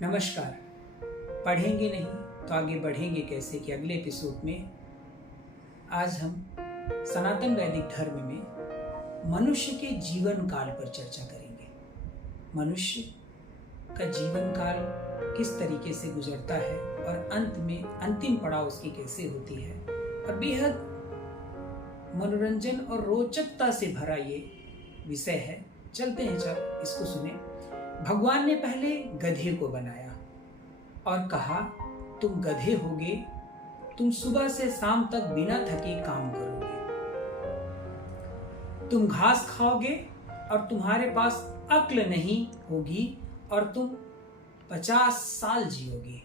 नमस्कार। पढ़ेंगे नहीं तो आगे बढ़ेंगे कैसे के अगले एपिसोड में आज हम सनातन वैदिक धर्म में मनुष्य के जीवन काल पर चर्चा करेंगे। मनुष्य का जीवन काल किस तरीके से गुजरता है और अंत में अंतिम पड़ाव उसकी कैसे होती है, और बेहद मनोरंजन और रोचकता से भरा ये विषय है। चलते हैं, चल इसको सुने। भगवान ने पहले गधे को बनाया और कहा, तुम गधे होगे, तुम सुबह से शाम तक बिना थके काम करोगे, तुम घास खाओगे और तुम्हारे पास अक्ल नहीं होगी और तुम 50 साल जियोगे।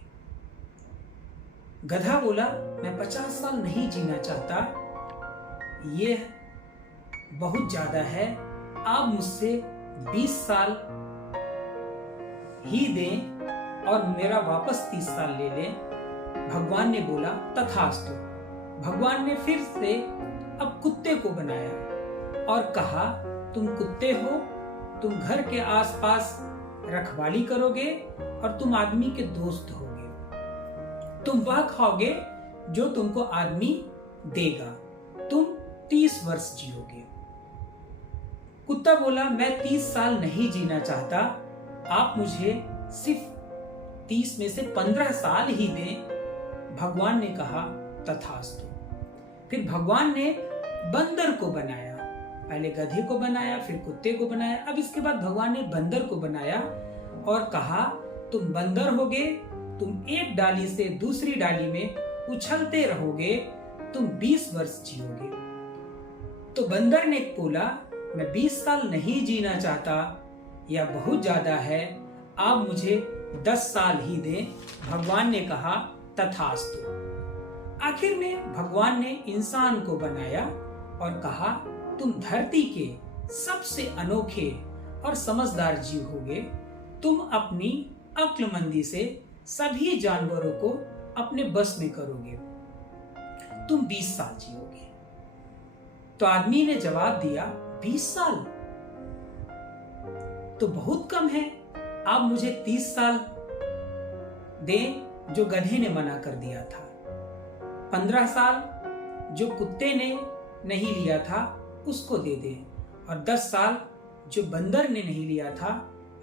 गधा बोला, मैं 50 साल नहीं जीना चाहता, ये बहुत ज्यादा है, आप मुझसे 20 साल ही दें और मेरा वापस 30 साल ले लें। भगवान ने बोला, तथास्तु। भगवान ने फिर से अब कुत्ते को बनाया और कहा, तुम कुत्ते हो, तुम घर के आसपास रखवाली करोगे और तुम आदमी के दोस्त होगे, तुम वह खाओगे जो तुमको आदमी देगा, तुम 30 वर्ष जियोगे। कुत्ता बोला, मैं 30 साल नहीं जीना चाहता, आप मुझे सिर्फ 30 में से 15 साल ही दें। भगवान ने कहा, तथास्तु। फिर भगवान ने बंदर को बनाया, पहले गधे को बनाया, फिर कुत्ते को बनाया, अब इसके बाद भगवान ने बंदर को बनाया और कहा, तुम बंदर होगे, तुम एक डाली से दूसरी डाली में उछलते रहोगे, तुम 20 वर्ष जियोगे। तो बंदर ने बोला, मैं 20 साल नहीं जीना चाहता, यह बहुत ज्यादा है, आप मुझे 10 साल ही दें। भगवान ने कहा, तथास्तु। आखिर में भगवान ने इंसान को बनाया और कहा, तुम धरती के सबसे अनोखे और समझदार जीव होगे, तुम अपनी अक्लमंदी से सभी जानवरों को अपने बस में करोगे, तुम 20 साल जियोगे। तो आदमी ने जवाब दिया, 20 साल तो बहुत कम है, आप मुझे 30 साल दें जो गधे ने मना कर दिया था, 15 साल जो कुत्ते ने नहीं लिया था उसको दे दें, और 10 साल जो बंदर ने नहीं लिया था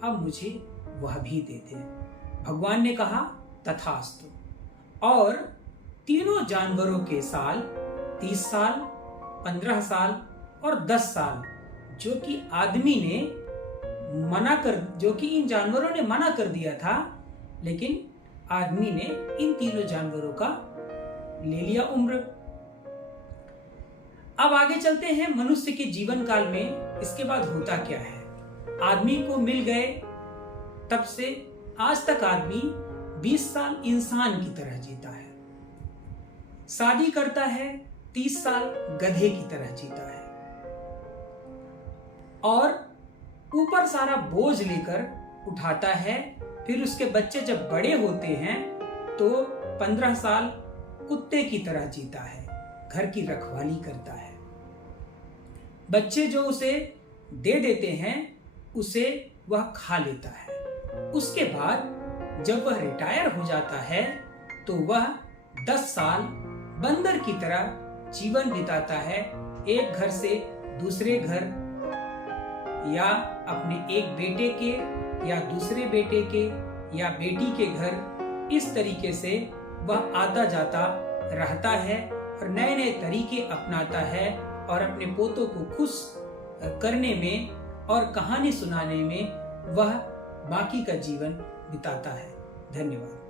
अब मुझे वह भी दे दें। भगवान ने कहा, तथास्तु। और तीनों जानवरों के साल 30 साल, 15 साल और 10 साल जो कि आदमी ने जो कि इन जानवरों ने मना कर दिया था, लेकिन आदमी ने इन तीनों जानवरों का ले लिया उम्र। अब आगे चलते हैं मनुष्य के जीवन काल में इसके बाद होता क्या है। आदमी को मिल गए, तब से आज तक आदमी 20 साल इंसान की तरह जीता है, शादी करता है, 30 साल गधे की तरह जीता है, और ऊपर सारा बोझ लेकर उठाता है। फिर उसके बच्चे जब बड़े होते हैं तो 15 साल कुत्ते की तरह जीता है, घर की रखवाली करता है। बच्चे जो उसे दे देते हैं उसे वह खा लेता है। उसके बाद जब वह रिटायर हो जाता है तो वह 10 साल बंदर की तरह जीवन बिताता है, एक घर से दूसरे घर, या अपने एक बेटे के या दूसरे बेटे के या बेटी के घर, इस तरीके से वह आता जाता रहता है और नए नए तरीके अपनाता है और अपने पोतों को खुश करने में और कहानी सुनाने में वह बाकी का जीवन बिताता है। धन्यवाद।